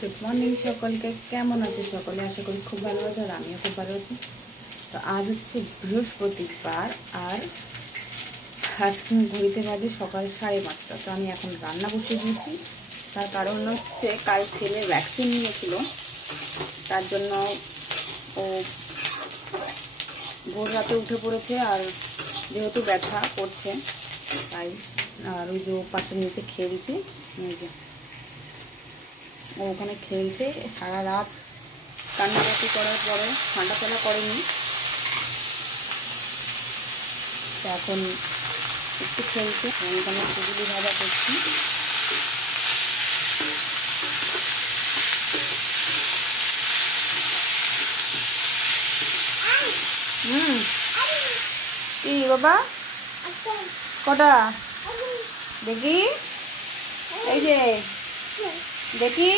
Good morning সকলকে। কেমন আছে সকলে? আশা করি খুব ভালো আছে, আর আমিও খুব ভালো আছি। তো আজ হচ্ছে বৃহস্পতিবার, আর আজকে ঘড়িতে বাজে সকাল 5:30। তো আমি এখন রান্না বসিয়ে দিয়েছি। তার কারণ হচ্ছে কাল ছেলে ভ্যাকসিন নিয়েছিল, তার জন্য ও ভোর রাতে উঠে পড়েছে, আর যেহেতু ব্যথা করছে তাই। আর ওই যে ও পাশে নিচে খেলছে, ওই যে ও ওখানে খেলছে সারা রাত, কান্নাকাটি করার পরে ঠান্ডা তোলা করেনি। তো এখন একটু খেলছে। আমি এখানে পুজুলি ভাজা করছি। কি বাবা কটা দেখি, এই যে দেখি